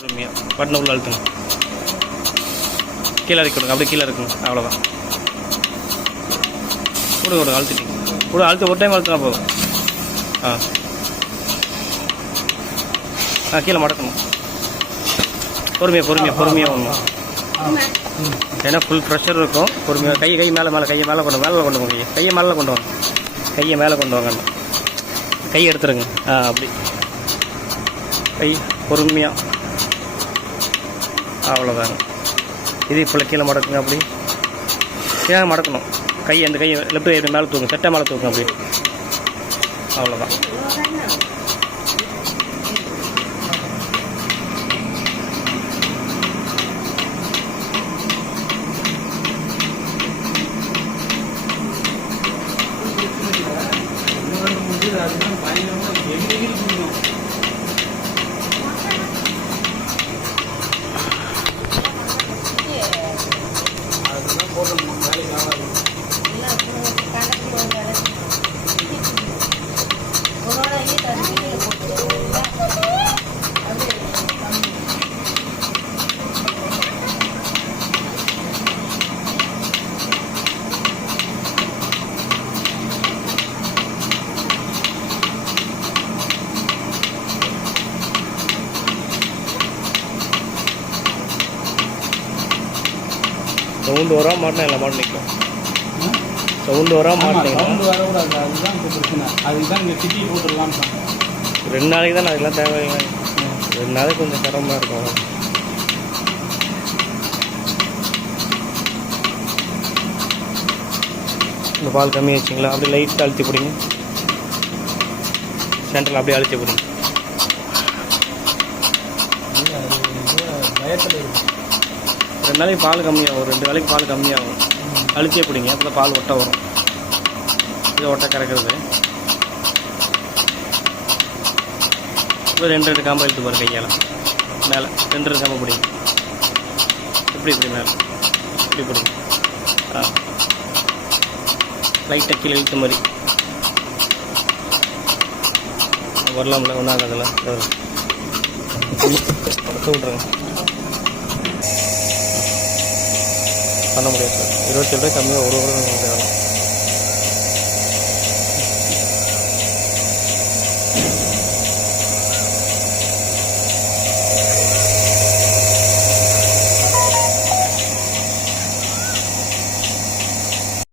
பொறுமையாக பட்டனை உள்ள அழுத்துங்க. கீழே இறக்கி விடுங்க. அப்படியே கீழே இருக்குங்க அவ்வளோதான் கொடுங்க விடுங்க அழுத்திட்டீங்க. கூட அழுத்து ஒரு டைம் அழுத்தினா போதும். ஆ. ஆ கீழே மடக்கணும். பொறுமையாக பொறுமையாக பொறுமையாக ஒன்றும் ஏன்னா ஃபுல் ப்ரெஷர் இருக்கும். பொறுமையாக கை கை மேலே மேலே கையை மேலே கொண்டு மேலே கொண்டு போங்க கையை மேலே கொண்டு வாங்க. கையை மேலே கொண்டு வாங்க. கை எடுத்துருங்க. ஆ அப்படி. கை பொறுமையாக அவ்வளோதாங்க இது இப்போ கீழே மடக்குங்க அப்படி. கீழே மடக்கணும். கை அந்த கையை லெஃப்ட் கை மேலே தூக்கும் செட்டை மேலே தூக்கும் அப்படி. அவ்வளோதான் சவுண்டு வரா மாட்டினா இல்லை மாட்டு நிற்கும் சவுண்டு வரா மாட்டினீங்கன்னா சவுண்டு வரக்கூடாது. அதுதான் இப்போ பிரச்சனை. அதுக்கு தான் இங்கே சிட்டி போட்டுடலாம் ரெண்டு நாளைக்கு தான் அதெல்லாம் தேவையில்லை. ரெண்டு நாளைக்கு கொஞ்சம் சிரமமாக இருக்கும். இந்த பால் கம்மி வச்சிங்களா அப்படியே லைட்டாக அழுத்தி பிடிங்க. சென்டரில் அப்படியே அழுத்தி பிடிங்க. ரெண்டு நாளைக்கு பால் கம்மியாகும். ரெண்டு நாளைக்கு பால் கம்மியாகும். அழுத்தே பிடிங்க. அப்போ பால் ஒட்ட வரும். இது ஒட்ட கறக்கிறது. இப்போ ரெண்டு ரெண்டு காம்பு இழுத்து போகிற கையால். மேலே. ரெண்டு ரெண்டு காம்பு பிடிங்க. இப்படி இப்படி மேலே. இப்படி பிடிங்க. ஆ. லைட்டாக கீழே இழுத்த மாதிரி. வரலாம்ல ஒன்றாகாதுல்ல படுத்து விட்ருங்க பண்ண முடியாது சார். இருபத்தேழு ரூபாய் கம்மியாக ஒரு ரூபா நமக்கு